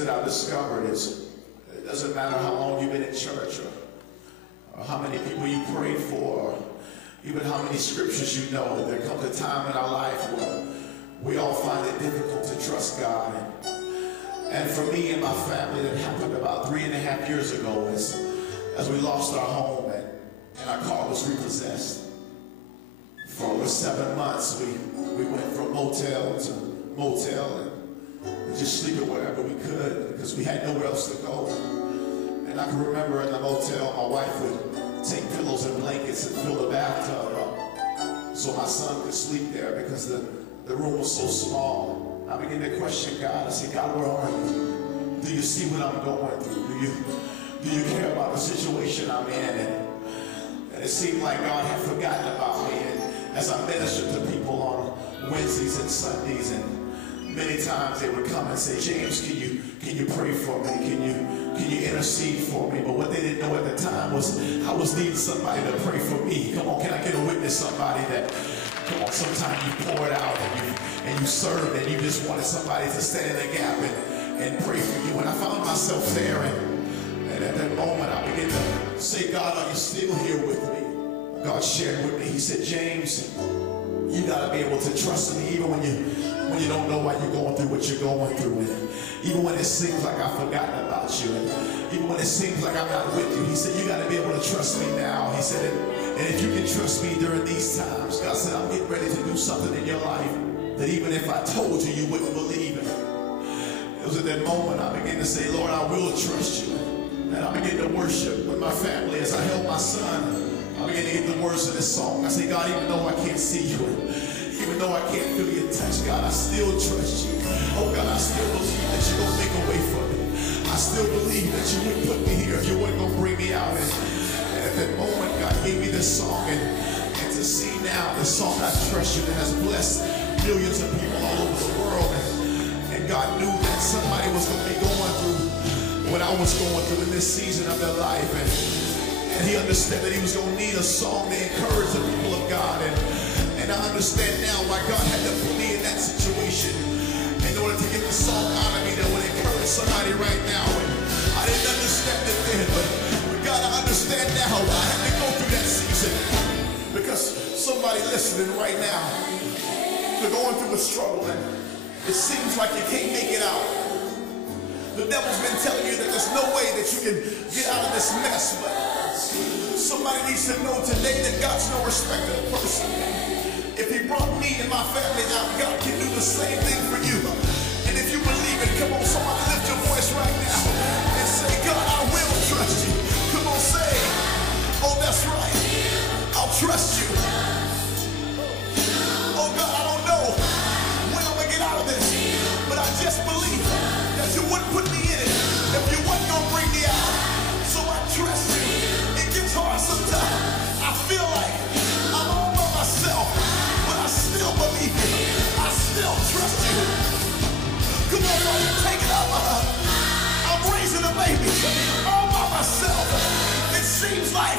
that I've discovered is it doesn't matter how long you've been in church or how many people you prayed for or even how many scriptures you know, that there comes a time in our life where we all find it difficult to trust God. And for me and my family, that happened about 3.5 years ago as we lost our home and our car was repossessed. For over 7 months, we went from motel to motel and just sleeping wherever we could because we had nowhere else to go. And I can remember in the motel, my wife would take pillows and blankets and fill the bathtub up so my son could sleep there because the room was so small. I began to question God. I said, God, where are you? Do you see what I'm going through? Do you care about the situation I'm in? And it seemed like God had forgotten about me. And as I ministered to people on Wednesdays and Sundays, and many times they would come and say, James, can you pray for me? Can you intercede for me? But what they didn't know at the time was I was needing somebody to pray for me. Come on, can I get a witness? Somebody that, come on, sometimes you poured out and you served and you just wanted somebody to stand in the gap and pray for you. And I found myself there, and at that moment I began to say, God, are you still here with me? God shared with me, he said, James, you got to be able to trust me even when you don't know why you're going through what you're going through. And even when it seems like I've forgotten about you. And even when it seems like I'm not with you. He said, you got to be able to trust me now. He said, and if you can trust me during these times, God said, I'm getting ready to do something in your life that even if I told you, you wouldn't believe it. It was at that moment I began to say, Lord, I will trust you. And I began to worship with my family as I held my son. I began to get the words of this song. I say, God, even though I can't see you, even though I can't feel your touch, God, I still trust you. Oh, God, I still believe that you're going to make a way for me. I still believe that you wouldn't put me here if you weren't going to bring me out. And at that moment, God gave me this song. And to see now, the song I Trust You that has blessed millions of people all over the world. And God knew that somebody was going to be going through what I was going through in this season of their life. And he understood that he was going to need a song to encourage the people of God. And I understand now why God had to put me in that situation in order to get the song out of me that would encourage somebody right now. And I didn't understand it then, but God, I understand now why I had to go through that season. Because somebody listening right now, they're going through a struggle and it seems like you can't make it out. The devil's been telling you that there's no way that you can get out of this mess, but somebody needs to know today that God's no respecter of person. If he brought me and my family out, God can do the same thing for you. And if you believe it, come on, somebody lift your voice right now and say, God, I will trust you. Come on, say, oh, that's right. I'll trust you. Oh, God, I don't know when I'm going to get out of this, but I just believe that you wouldn't put me in it if you wasn't going to bring me out. So I trust you. It gets hard sometimes. I feel like I'm all by myself, but I still believe you. I still trust you. Come on, brother, take it up. I'm raising a baby all by myself. It seems like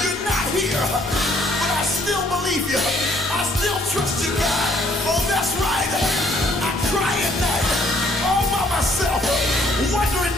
you're not here, but I still believe you. I still trust you, God. Oh, that's right. I cry at night all by myself, wondering